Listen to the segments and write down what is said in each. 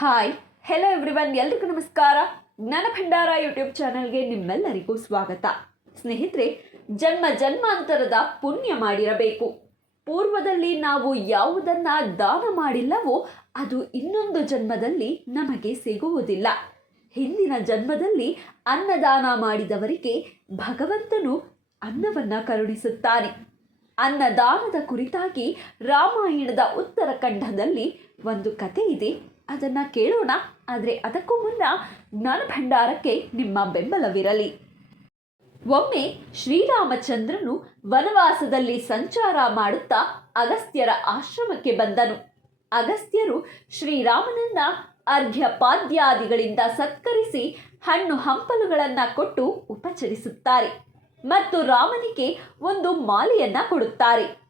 Hi hello everyone ಎಲ್ರಿಗೂ ನಮಸ್ಕಾರ. ಜ್ಞಾನ ಭಂಡಾರ ಯೂಟ್ಯೂಬ್ ಚಾನಲ್ಗೆ ನಿಮ್ಮೆಲ್ಲರಿಗೂ ಸ್ವಾಗತ. ಸ್ನೇಹಿತರೆ, ಜನ್ಮ ಜನ್ಮಾಂತರದ ಪುಣ್ಯ ಮಾಡಿರಬೇಕು. ಪೂರ್ವದಲ್ಲಿ ನಾವು ಯಾವುದನ್ನ ದಾನ ಮಾಡಿಲ್ಲವೋ, ಅದು ಇನ್ನೊಂದು ಜನ್ಮದಲ್ಲಿ ನಮಗೆ ಸಿಗುವುದಿಲ್ಲ. ಹಿಂದಿನ ಜನ್ಮದಲ್ಲಿ ಅನ್ನದಾನ ಮಾಡಿದವರಿಗೆ ಭಗವಂತನು ಅನ್ನವನ್ನ ಕರುಣಿಸುತ್ತಾನೆ. ಅನ್ನದಾನದ ಕುರಿತಾಗಿ ರಾಮಾಯಣದ ಉತ್ತರಖಂಡದಲ್ಲಿ ಒಂದು ಕಥೆ ಇದೆ. ಅದನ್ನು ಕೇಳೋಣ. ಆದರೆ ಅದಕ್ಕೂ ಮುನ್ನ ಜ್ಞಾನ ಭಂಡಾರಕ್ಕೆ ನಿಮ್ಮ ಬೆಂಬಲವಿರಲಿ. ಒಮ್ಮೆ ಶ್ರೀರಾಮಚಂದ್ರನು ವನವಾಸದಲ್ಲಿ ಸಂಚಾರ ಮಾಡುತ್ತಾ ಅಗಸ್ತ್ಯರ ಆಶ್ರಮಕ್ಕೆ ಬಂದನು. ಅಗಸ್ತ್ಯರು ಶ್ರೀರಾಮನನ್ನ ಅರ್ಘ್ಯಪಾದ್ಯಾದಿಗಳಿಂದ ಸತ್ಕರಿಸಿ ಹಣ್ಣು ಹಂಪಲುಗಳನ್ನು ಕೊಟ್ಟು ಉಪಚರಿಸುತ್ತಾರೆ. ಮತ್ತು ರಾಮನಿಗೆ ಒಂದು ಮಾಲೆಯನ್ನ ಕೊಡುತ್ತಾರೆ.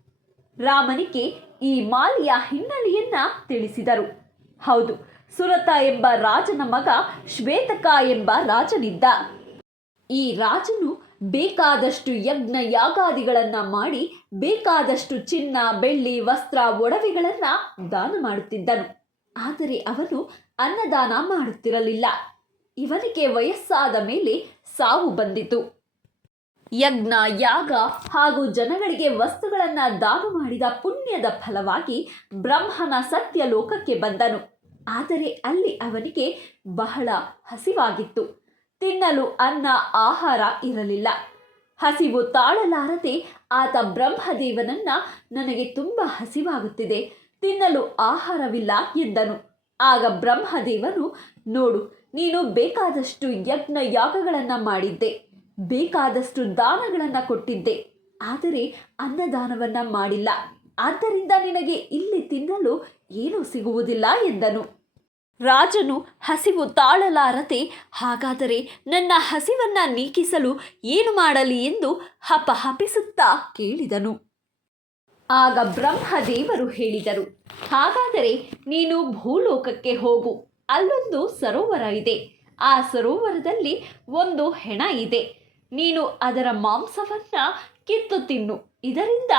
ರಾಮನಿಗೆ ಈ ಮಾಲೆಯ ಹಿನ್ನೆಲೆಯನ್ನ ತಿಳಿಸಿದರು. ಹೌದು, ಸುರತ ಎಂಬ ರಾಜನ ಮಗ ಶ್ವೇತಕ ಎಂಬ ರಾಜನಿದ್ದ. ಈ ರಾಜನು ಬೇಕಾದಷ್ಟು ಯಜ್ಞ ಯಾಗಾದಿಗಳನ್ನು ಮಾಡಿ ಬೇಕಾದಷ್ಟು ಚಿನ್ನ, ಬೆಳ್ಳಿ, ವಸ್ತ್ರ, ಒಡವೆಗಳನ್ನು ದಾನ ಮಾಡುತ್ತಿದ್ದನು. ಆದರೆ ಅವನು ಅನ್ನದಾನ ಮಾಡುತ್ತಿರಲಿಲ್ಲ. ಇವನಿಗೆ ವಯಸ್ಸಾದ ಮೇಲೆ ಸಾವು ಬಂದಿತು. ಯಜ್ಞ, ಯಾಗ ಹಾಗೂ ಜನಗಳಿಗೆ ವಸ್ತುಗಳನ್ನು ದಾನ ಮಾಡಿದ ಪುಣ್ಯದ ಫಲವಾಗಿ ಬ್ರಹ್ಮನ ಸತ್ಯ ಲೋಕಕ್ಕೆ ಬಂದನು. ಆದರೆ ಅಲ್ಲಿ ಅವನಿಗೆ ಬಹಳ ಹಸಿವಾಗಿತ್ತು. ತಿನ್ನಲು ಅನ್ನ, ಆಹಾರ ಇರಲಿಲ್ಲ. ಹಸಿವು ತಾಳಲಾರದೆ ಆತ ಬ್ರಹ್ಮದೇವನನ್ನ ನನಗೆ ತುಂಬ ಹಸಿವಾಗುತ್ತಿದೆ. ತಿನ್ನಲು ಆಹಾರವಿಲ್ಲ ಎಂದನು. ಆಗ ಬ್ರಹ್ಮದೇವನು, ನೋಡು, ನೀನು ಬೇಕಾದಷ್ಟು ಯಜ್ಞ ಯಾಗಗಳನ್ನು ಮಾಡಿದ್ದೆ. ಬೇಕಾದಷ್ಟು ದಾನಗಳನ್ನು ಕೊಟ್ಟಿದ್ದೆ. ಆದರೆ ಅನ್ನದಾನವನ್ನು ಮಾಡಿಲ್ಲ. ಆದ್ದರಿಂದ ನಿನಗೆ ಇಲ್ಲಿ ತಿನ್ನಲು ಏನೂ ಸಿಗುವುದಿಲ್ಲ ಎಂದನು. ರಾಜನು ಹಸಿವು ತಾಳಲಾರದೆ, ಹಾಗಾದರೆ ನನ್ನ ಹಸಿವನ್ನ ನೀಗಿಸಲು ಏನು ಮಾಡಲಿ ಎಂದು ಹಪಹಪಿಸುತ್ತಾ ಕೇಳಿದನು. ಆಗ ಬ್ರಹ್ಮದೇವರು ಹೇಳಿದರು, ಹಾಗಾದರೆ ನೀನು ಭೂಲೋಕಕ್ಕೆ ಹೋಗು, ಅಲ್ಲೊಂದು ಸರೋವರ ಇದೆ. ಆ ಸರೋವರದಲ್ಲಿ ಒಂದು ಹೆಣ ಇದೆ. ನೀನು ಅದರ ಮಾಂಸವನ್ನ ಕಿತ್ತು ತಿನ್ನು, ಇದರಿಂದ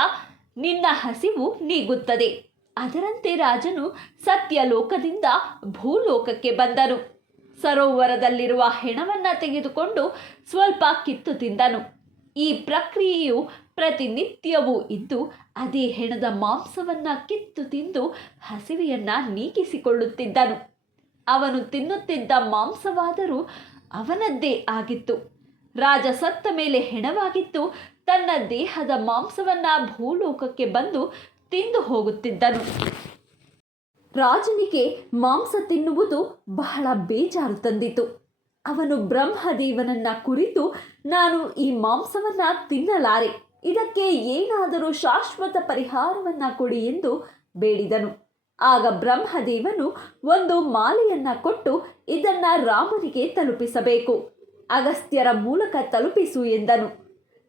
ನಿನ್ನ ಹಸಿವು ನೀಗುತ್ತದೆ. ಅದರಂತೆ ರಾಜನು ಸತ್ಯಲೋಕದಿಂದ ಭೂಲೋಕಕ್ಕೆ ಬಂದನು. ಸರೋವರದಲ್ಲಿರುವ ಹೆಣವನ್ನು ತೆಗೆದುಕೊಂಡು ಸ್ವಲ್ಪ ಕಿತ್ತು ತಿಂದನು. ಈ ಪ್ರಕ್ರಿಯೆಯು ಪ್ರತಿನಿತ್ಯವೂ ಇದ್ದು, ಅದೇ ಹೆಣದ ಮಾಂಸವನ್ನ ಕಿತ್ತು ತಿಂದು ಹಸಿವೆಯನ್ನು ನೀಗಿಸಿಕೊಳ್ಳುತ್ತಿದ್ದನು. ಅವನು ತಿನ್ನುತ್ತಿದ್ದ ಮಾಂಸವಾದರೂ ಅವನದ್ದೇ ಆಗಿತ್ತು. ರಾಜ ಸತ್ತ ಮೇಲೆ ಹೆಣವಾಗಿತ್ತು. ತನ್ನ ದೇಹದ ಮಾಂಸವನ್ನ ಭೂಲೋಕಕ್ಕೆ ಬಂದು ತಿಂದು ಹೋಗುತ್ತಿದ್ದನು. ರಾಜನಿಗೆ ಮಾಂಸ ತಿನ್ನುವುದು ಬಹಳ ಬೇಜಾರು ತಂದಿತು. ಅವನು ಬ್ರಹ್ಮದೇವನನ್ನ ಕುರಿತು, ನಾನು ಈ ಮಾಂಸವನ್ನ ತಿನ್ನಲಾರೆ, ಇದಕ್ಕೆ ಏನಾದರೂ ಶಾಶ್ವತ ಪರಿಹಾರವನ್ನ ಕೊಡಿ ಎಂದು ಬೇಡಿದನು. ಆಗ ಬ್ರಹ್ಮದೇವನು ಒಂದು ಮಾಲೆಯನ್ನ ಕೊಟ್ಟು ಇದನ್ನ ರಾಮನಿಗೆ ತಲುಪಿಸಬೇಕು. ಅಗಸ್ತ್ಯರ ಮೂಲಕ ತಲುಪಿಸು ಎಂದನು.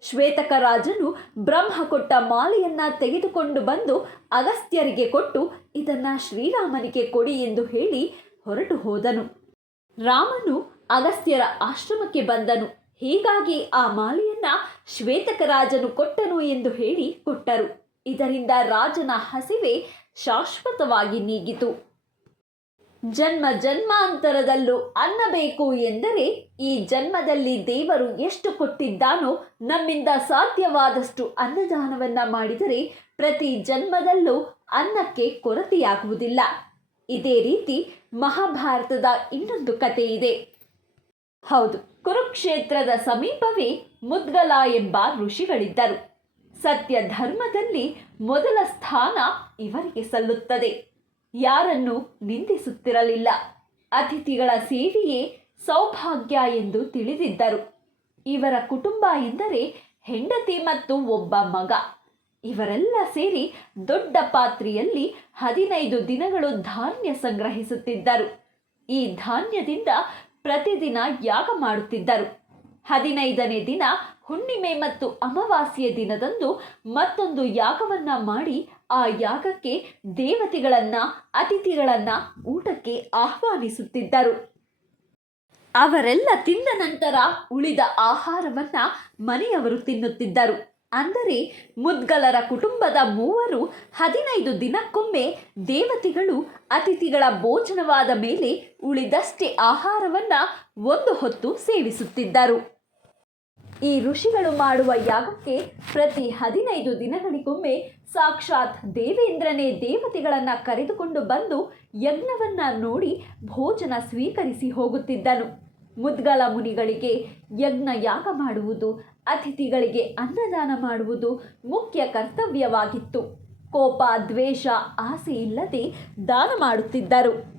ಶ್ವೇತಕ ರಾಜನು ಬ್ರಹ್ಮ ಕೊಟ್ಟ ಮಾಲೆಯನ್ನ ತೆಗೆದುಕೊಂಡು ಬಂದು ಅಗಸ್ತ್ಯರಿಗೆ ಕೊಟ್ಟು ಇದನ್ನ ಶ್ರೀರಾಮನಿಗೆ ಕೊಡಿ ಎಂದು ಹೇಳಿ ಹೊರಟು ಹೋದನು. ರಾಮನು ಅಗಸ್ತ್ಯರ ಆಶ್ರಮಕ್ಕೆ ಬಂದನು. ಹೀಗಾಗಿ ಆ ಮಾಲೆಯನ್ನ ಶ್ವೇತಕ ರಾಜನು ಕೊಟ್ಟನು ಎಂದು ಹೇಳಿ ಕೊಟ್ಟರು. ಇದರಿಂದ ರಾಜನ ಹಸಿವೆ ಶಾಶ್ವತವಾಗಿ ನೀಗಿತು. ಜನ್ಮ ಜನ್ಮಾಂತರದಲ್ಲೂ ಅನ್ನಬೇಕು ಎಂದರೆ ಈ ಜನ್ಮದಲ್ಲಿ ದೇವರು ಎಷ್ಟು ಕೊಟ್ಟಿದ್ದಾನೋ ನಮ್ಮಿಂದ ಸಾಧ್ಯವಾದಷ್ಟು ಅನ್ನದಾನವನ್ನ ಮಾಡಿದರೆ ಪ್ರತಿ ಜನ್ಮದಲ್ಲೂ ಅನ್ನಕ್ಕೆ ಕೊರತೆಯಾಗುವುದಿಲ್ಲ. ಇದೇ ರೀತಿ ಮಹಾಭಾರತದ ಇನ್ನೊಂದು ಕತೆ ಇದೆ. ಹೌದು, ಕುರುಕ್ಷೇತ್ರದ ಸಮೀಪವೇ ಮುದ್ಗಲ ಎಂಬ ಋಷಿಗಳಿದ್ದರು. ಸತ್ಯ ಧರ್ಮದಲ್ಲಿ ಮೊದಲ ಸ್ಥಾನ ಇವರಿಗೆ ಸಲ್ಲುತ್ತದೆ. ಯಾರನ್ನು ನಿಂದಿಸುತ್ತಿರಲಿಲ್ಲ. ಅತಿಥಿಗಳ ಸೇವೆಯೇ ಸೌಭಾಗ್ಯ ಎಂದು ತಿಳಿದಿದ್ದರು. ಇವರ ಕುಟುಂಬ ಎಂದರೆ ಹೆಂಡತಿ ಮತ್ತು ಒಬ್ಬ ಮಗ. ಇವರೆಲ್ಲ ಸೇರಿ ದೊಡ್ಡ ಪಾತ್ರೆಯಲ್ಲಿ ಹದಿನೈದು ದಿನಗಳು ಧಾನ್ಯ ಸಂಗ್ರಹಿಸುತ್ತಿದ್ದರು. ಈ ಧಾನ್ಯದಿಂದ ಪ್ರತಿದಿನ ಯಾಗ ಮಾಡುತ್ತಿದ್ದರು. ಹದಿನೈದನೇ ದಿನ ಹುಣ್ಣಿಮೆ ಮತ್ತು ಅಮಾವಾಸ್ಯೆ ದಿನದಂದು ಮತ್ತೊಂದು ಯಾಗವನ್ನ ಮಾಡಿ ಆ ಯಾಗಕ್ಕೆ ದೇವತೆಗಳನ್ನ, ಅತಿಥಿಗಳನ್ನ ಊಟಕ್ಕೆ ಆಹ್ವಾನಿಸುತ್ತಿದ್ದರು. ಅವರೆಲ್ಲ ತಿಂದ ನಂತರ ಉಳಿದ ಆಹಾರವನ್ನ ಮನೆಯವರು ತಿನ್ನುತ್ತಿದ್ದರು. ಅಂದರೆ ಮುದ್ಗಲರ ಕುಟುಂಬದ ಮೂವರು ಹದಿನೈದು ದಿನಕ್ಕೊಮ್ಮೆ ದೇವತೆಗಳು, ಅತಿಥಿಗಳ ಭೋಜನವಾದ ಮೇಲೆ ಉಳಿದಷ್ಟೇ ಆಹಾರವನ್ನ ಒಂದು ಹೊತ್ತು ಸೇವಿಸುತ್ತಿದ್ದರು. ಈ ಋಷಿಗಳು ಮಾಡುವ ಯಾಗಕ್ಕೆ ಪ್ರತಿ ಹದಿನೈದು ದಿನಗಳಿಗೊಮ್ಮೆ ಸಾಕ್ಷಾತ್ ದೇವೇಂದ್ರನೇ ದೇವತೆಗಳನ್ನು ಕರೆದುಕೊಂಡು ಬಂದು ಯಜ್ಞವನ್ನ ನೋಡಿ ಭೋಜನ ಸ್ವೀಕರಿಸಿ ಹೋಗುತ್ತಿದ್ದನು. ಮುದ್ಗಲ ಮುನಿಗಳಿಗೆ ಯಜ್ಞ ಯಾಗ ಮಾಡುವುದು, ಅತಿಥಿಗಳಿಗೆ ಅನ್ನದಾನ ಮಾಡುವುದು ಮುಖ್ಯ ಕರ್ತವ್ಯವಾಗಿತ್ತು. ಕೋಪ, ದ್ವೇಷ, ಆಸೆ ಇಲ್ಲದೆ ದಾನ ಮಾಡುತ್ತಿದ್ದರು.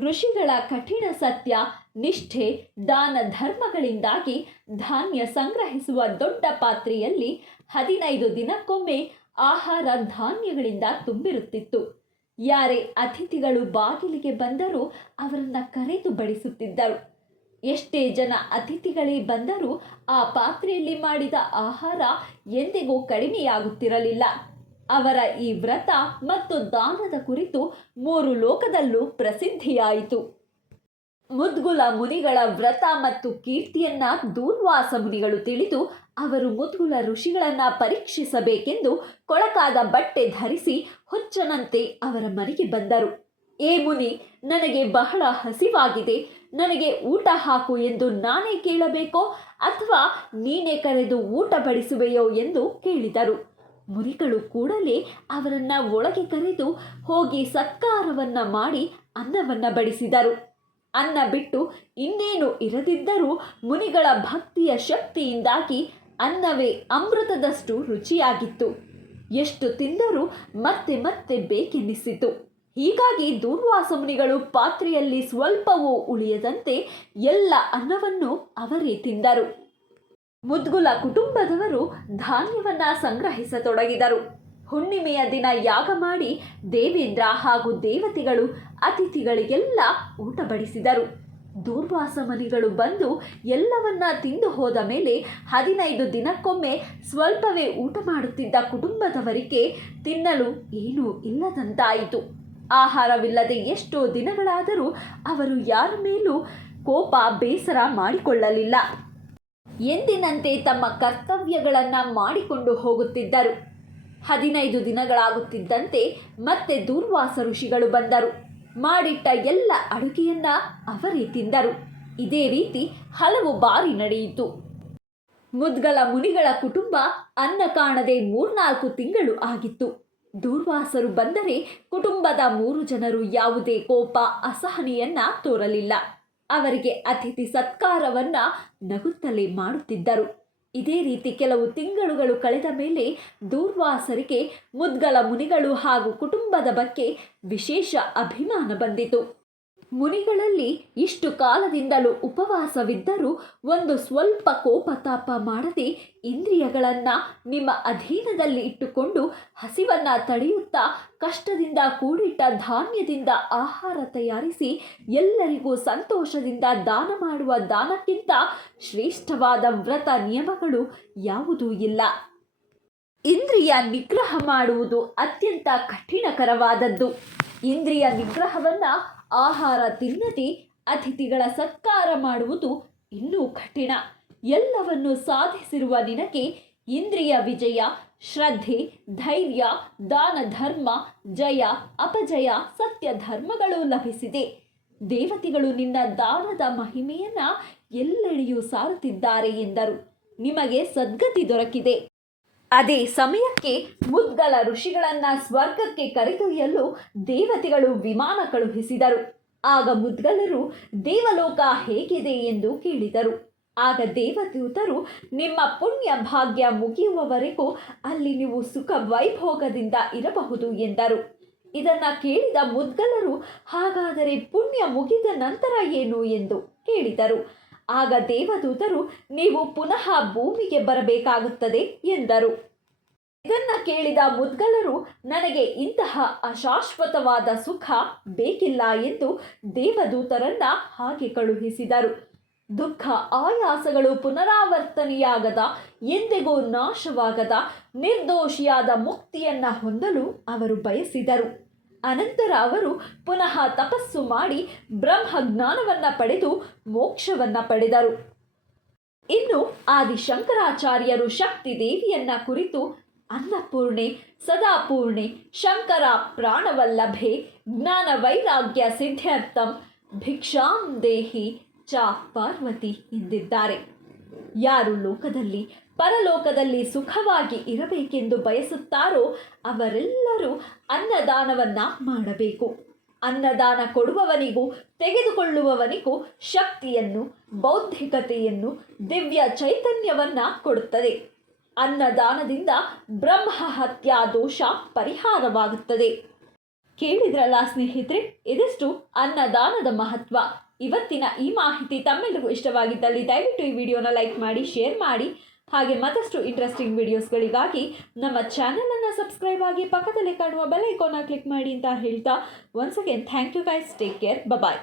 ಋಷಿಗಳ ಕಠಿಣ ಸತ್ಯ, ನಿಷ್ಠೆ, ದಾನ ಧರ್ಮಗಳಿಂದಾಗಿ ಧಾನ್ಯ ಸಂಗ್ರಹಿಸುವ ದೊಡ್ಡ ಪಾತ್ರೆಯಲ್ಲಿ ಹದಿನೈದು ದಿನಕ್ಕೊಮ್ಮೆ ಆಹಾರ ಧಾನ್ಯಗಳಿಂದ ತುಂಬಿರುತ್ತಿತ್ತು. ಯಾರೇ ಅತಿಥಿಗಳು ಬಾಗಿಲಿಗೆ ಬಂದರೂ ಅವರನ್ನ ಕರೆದು ಬಡಿಸುತ್ತಿದ್ದರು. ಎಷ್ಟೇ ಜನ ಅತಿಥಿಗಳೇ ಬಂದರೂ ಆ ಪಾತ್ರೆಯಲ್ಲಿ ಮಾಡಿದ ಆಹಾರ ಎಂದಿಗೂ ಕಡಿಮೆಯಾಗುತ್ತಿರಲಿಲ್ಲ. ಅವರ ಈ ವ್ರತ ಮತ್ತು ದಾನದ ಕುರಿತು ಮೂರು ಲೋಕದಲ್ಲೂ ಪ್ರಸಿದ್ಧಿಯಾಯಿತು. ಮುದ್ಗುಲ ಮುನಿಗಳ ವ್ರತ ಮತ್ತು ಕೀರ್ತಿಯನ್ನ ದೂರ್ವಾಸ ಮುನಿಗಳು ತಿಳಿದು ಅವರು ಮುದ್ಗುಲ ಋಷಿಗಳನ್ನ ಪರೀಕ್ಷಿಸಬೇಕೆಂದು ಕೊಳಕಾದ ಬಟ್ಟೆ ಧರಿಸಿ ಹುಚ್ಚನಂತೆ ಅವರ ಮನೆಗೆ ಬಂದರು. ಏ ಮುನಿ, ನನಗೆ ಬಹಳ ಹಸಿವಾಗಿದೆ. ನನಗೆ ಊಟ ಹಾಕು ಎಂದು ನಾನೇ ಕೇಳಬೇಕೋ ಅಥವಾ ನೀನೇ ಕರೆದು ಊಟ ಬಡಿಸುವೆಯೋ ಎಂದು ಕೇಳಿದರು. ಮುನಿಗಳು ಕೂಡಲೇ ಅವರನ್ನ ಒಳಗೆ ಕರೆದು ಹೋಗಿ ಸತ್ಕಾರವನ್ನ ಮಾಡಿ ಅನ್ನವನ್ನ ಬಡಿಸಿದರು. ಅನ್ನ ಬಿಟ್ಟು ಇನ್ನೇನು ಇರದಿದ್ದರೂ ಮುನಿಗಳ ಭಕ್ತಿಯ ಶಕ್ತಿಯಿಂದಾಗಿ ಅನ್ನವೇ ಅಮೃತದಷ್ಟು ರುಚಿಯಾಗಿತ್ತು. ಎಷ್ಟು ತಿಂದರೂ ಮತ್ತೆ ಮತ್ತೆ ಬೇಕೆನ್ನಿಸಿತು ಹೀಗಾಗಿ ದೂರ್ವಾಸ ಮುನಿಗಳು ಪಾತ್ರೆಯಲ್ಲಿ ಸ್ವಲ್ಪವೂ ಉಳಿಯದಂತೆ ಎಲ್ಲ ಅನ್ನವನ್ನು ಅವರೇ ತಿಂದರು. ಮುದ್ಗುಲ ಕುಟುಂಬದವರು ಧಾನ್ಯವನ್ನ ಸಂಗ್ರಹಿಸತೊಡಗಿದರು. ಹುಣ್ಣಿಮೆಯ ದಿನ ಯಾಗ ಮಾಡಿ ದೇವೇಂದ್ರ ಹಾಗೂ ದೇವತೆಗಳು ಅತಿಥಿಗಳಿಗೆಲ್ಲ ಊಟ ಬಡಿಸಿದರು. ದೂರ್ವಾಸ ಮನಿಗಳು ಬಂದು ಎಲ್ಲವನ್ನ ತಿಂದು ಹೋದ ಮೇಲೆ ಹದಿನೈದು ದಿನಕ್ಕೊಮ್ಮೆ ಸ್ವಲ್ಪವೇ ಊಟ ಮಾಡುತ್ತಿದ್ದ ಕುಟುಂಬದವರಿಗೆ ತಿನ್ನಲು ಏನೂ ಇಲ್ಲದಂತಾಯಿತು. ಆಹಾರವಿಲ್ಲದೆ ಎಷ್ಟೋ ದಿನಗಳಾದರೂ ಅವರು ಯಾರ ಮೇಲೂ ಕೋಪ, ಬೇಸರ ಮಾಡಿಕೊಳ್ಳಲಿಲ್ಲ. ಎಂದಿನಂತೆ ತಮ್ಮ ಕರ್ತವ್ಯಗಳನ್ನು ಮಾಡಿಕೊಂಡು ಹೋಗುತ್ತಿದ್ದರು. ಹದಿನೈದು ದಿನಗಳಾಗುತ್ತಿದ್ದಂತೆ ಮತ್ತೆ ದೂರ್ವಾಸ ಋಷಿಗಳು ಬಂದರು. ಮಾಡಿಟ್ಟ ಎಲ್ಲ ಅಡುಗೆಯನ್ನ ಅವರೇ ತಿಂದರು. ಇದೇ ರೀತಿ ಹಲವು ಬಾರಿ ನಡೆಯಿತು. ಮುದ್ಗಲ ಮುನಿಗಳ ಕುಟುಂಬ ಅನ್ನ ಕಾಣದೆ ಮೂರ್ನಾಲ್ಕು ತಿಂಗಳು ಆಗಿತ್ತು. ದೂರ್ವಾಸರು ಬಂದರೆ ಕುಟುಂಬದ ಮೂರು ಜನರು ಯಾವುದೇ ಕೋಪ, ಅಸಹನೆಯನ್ನ ತೋರಲಿಲ್ಲ. ಅವರಿಗೆ ಅತಿಥಿ ಸತ್ಕಾರವನ್ನ ನಗುತ್ತಲೇ ಮಾಡುತ್ತಿದ್ದರು. ಇದೇ ರೀತಿ ಕೆಲವು ತಿಂಗಳುಗಳು ಕಳೆದ ಮೇಲೆ ದೂರ್ವಾಸರಿಗೆ ಮುದ್ಗಲ ಮುನಿಗಳು ಹಾಗೂ ಕುಟುಂಬದ ಬಗ್ಗೆ ವಿಶೇಷ ಅಭಿಮಾನ ಬಂದಿತು. ಮುನಿಗಳಲ್ಲಿ ಇಷ್ಟು ಕಾಲದಿಂದಲೂ ಉಪವಾಸವಿದ್ದರೂ ಒಂದು ಸ್ವಲ್ಪ ಕೋಪತಾಪ ಮಾಡದೆ ಇಂದ್ರಿಯಗಳನ್ನು ನಿಮ್ಮ ಅಧೀನದಲ್ಲಿ ಇಟ್ಟುಕೊಂಡು ಹಸಿವನ್ನು ತಡೆಯುತ್ತಾ ಕಷ್ಟದಿಂದ ಕೂಡಿಟ್ಟ ಧಾನ್ಯದಿಂದ ಆಹಾರ ತಯಾರಿಸಿ ಎಲ್ಲರಿಗೂ ಸಂತೋಷದಿಂದ ದಾನ ಮಾಡುವ ದಾನಕ್ಕಿಂತ ಶ್ರೇಷ್ಠವಾದ ವ್ರತ ನಿಯಮಗಳು ಯಾವುದೂ ಇಲ್ಲ. ಇಂದ್ರಿಯ ನಿಗ್ರಹ ಮಾಡುವುದು ಅತ್ಯಂತ ಕಠಿಣಕರವಾದದ್ದು. ಇಂದ್ರಿಯ ನಿಗ್ರಹವನ್ನ ಆಹಾರ ತಿನ್ನದೆ ಅತಿಥಿಗಳ ಸತ್ಕಾರ ಮಾಡುವುದು ಇನ್ನೂ ಕಠಿಣ. ಎಲ್ಲವನ್ನು ಸಾಧಿಸಿರುವ ನಿನಗೆ ಇಂದ್ರಿಯ ವಿಜಯ, ಶ್ರದ್ಧೆ, ಧೈರ್ಯ, ದಾನ ಧರ್ಮ, ಜಯ, ಅಪಜಯ ಸತ್ಯ ಧರ್ಮಗಳು ಲಭಿಸಿದೆ. ದೇವತೆಗಳು ನಿನ್ನ ದಾನದ ಮಹಿಮೆಯನ್ನು ಎಲ್ಲೆಡೆಯೂ ಸಾರುತ್ತಿದ್ದಾರೆ ಎಂದರು. ನಿಮಗೆ ಸದ್ಗತಿ ದೊರಕಿದೆ. ಅದೇ ಸಮಯಕ್ಕೆ ಮುದ್ಗಲ ಋಷಿಗಳನ್ನು ಸ್ವರ್ಗಕ್ಕೆ ಕರೆದೊಯ್ಯಲು ದೇವತೆಗಳು ವಿಮಾನ ಕಳುಹಿಸಿದರು. ಆಗ ಮುದ್ಗಲರು, ದೇವಲೋಕ ಹೇಗಿದೆ ಎಂದು ಕೇಳಿದರು. ಆಗ ದೇವದೂತರು, ನಿಮ್ಮ ಪುಣ್ಯ ಭಾಗ್ಯ ಮುಗಿಯುವವರೆಗೂ ಅಲ್ಲಿ ನೀವು ಸುಖ ವೈಭೋಗದಿಂದ ಇರಬಹುದು ಎಂದರು. ಇದನ್ನು ಕೇಳಿದ ಮುದ್ಗಲರು, ಹಾಗಾದರೆ ಪುಣ್ಯ ಮುಗಿದ ನಂತರ ಏನು ಎಂದು ಕೇಳಿದರು. ಆಗ ದೇವದೂತರು, ನೀವು ಪುನಃ ಭೂಮಿಗೆ ಬರಬೇಕಾಗುತ್ತದೆ ಎಂದರು. ಇದನ್ನ ಕೇಳಿದ ಮುದ್ಗಲರು, ನನಗೆ ಇಂತಹ ಅಶಾಶ್ವತವಾದ ಸುಖ ಬೇಕಿಲ್ಲ ಎಂದು ದೇವದೂತರನ್ನ ಹಾಗೆ ಕಳುಹಿಸಿದರು. ದುಃಖ, ಆಯಾಸಗಳು ಪುನರಾವರ್ತನೆಯಾಗದ, ಎಂದಿಗೂ ನಾಶವಾಗದ, ನಿರ್ದೋಷಿಯಾದ ಮುಕ್ತಿಯನ್ನ ಹೊಂದಲು ಅವರು ಬಯಸಿದರು. ಅನಂತರ ಅವರು ಪುನಃ ತಪಸ್ಸು ಮಾಡಿ ಬ್ರಹ್ಮ ಜ್ಞಾನವನ್ನ ಪಡೆದು ಮೋಕ್ಷವನ್ನ ಪಡೆದರು. ಇನ್ನು ಆದಿಶಂಕರಾಚಾರ್ಯರು ಶಕ್ತಿ ದೇವಿಯನ್ನ ಕುರಿತು ಅನ್ನಪೂರ್ಣೆ, ಸದಾಪೂರ್ಣೆ, ಶಂಕರ ಪ್ರಾಣವಲ್ಲಭೆ, ಜ್ಞಾನ ವೈರಾಗ್ಯ ಸಿದ್ಧಾರ್ಥಂ, ಭಿಕ್ಷಾಂ ದೇಹಿ ಚ ಪಾರ್ವತಿ ಎಂದಿದ್ದಾರೆ. ಯಾರು ಲೋಕದಲ್ಲಿ ಪರಲೋಕದಲ್ಲಿ ಸುಖವಾಗಿ ಇರಬೇಕೆಂದು ಬಯಸುತ್ತಾರೋ ಅವರೆಲ್ಲರೂ ಅನ್ನದಾನವನ್ನು ಮಾಡಬೇಕು. ಅನ್ನದಾನ ಕೊಡುವವನಿಗೂ, ತೆಗೆದುಕೊಳ್ಳುವವನಿಗೂ ಶಕ್ತಿಯನ್ನು, ಬೌದ್ಧಿಕತೆಯನ್ನು, ದಿವ್ಯ ಚೈತನ್ಯವನ್ನು ಕೊಡುತ್ತದೆ. ಅನ್ನದಾನದಿಂದ ಬ್ರಹ್ಮ ಹತ್ಯಾ ದೋಷ ಪರಿಹಾರವಾಗುತ್ತದೆ. ಕೇಳಿದ್ರಲ್ಲ ಸ್ನೇಹಿತರೆ, ಇದಿಷ್ಟು ಅನ್ನದಾನದ ಮಹತ್ವ. ಇವತ್ತಿನ ಈ ಮಾಹಿತಿ ತಮ್ಮೆಲ್ಲರಿಗೂ ಇಷ್ಟವಾಗಿದ್ದಲ್ಲಿ ದಯವಿಟ್ಟು ಈ ವಿಡಿಯೋನ ಲೈಕ್ ಮಾಡಿ, ಶೇರ್ ಮಾಡಿ. ಹಾಗೆ ಮತ್ತಷ್ಟು ಇಂಟ್ರೆಸ್ಟಿಂಗ್ ವಿಡಿಯೋಸ್ಗಳಿಗಾಗಿ ನಮ್ಮ ಚಾನಲನ್ನು ಸಬ್ಸ್ಕ್ರೈಬ್ ಆಗಿ ಪಕ್ಕದಲ್ಲಿ ಕಾಣುವ ಬೆಲ್ ಐಕಾನ್ನ ಕ್ಲಿಕ್ ಮಾಡಿ ಅಂತ ಹೇಳ್ತಾ once again thank you guys take care bye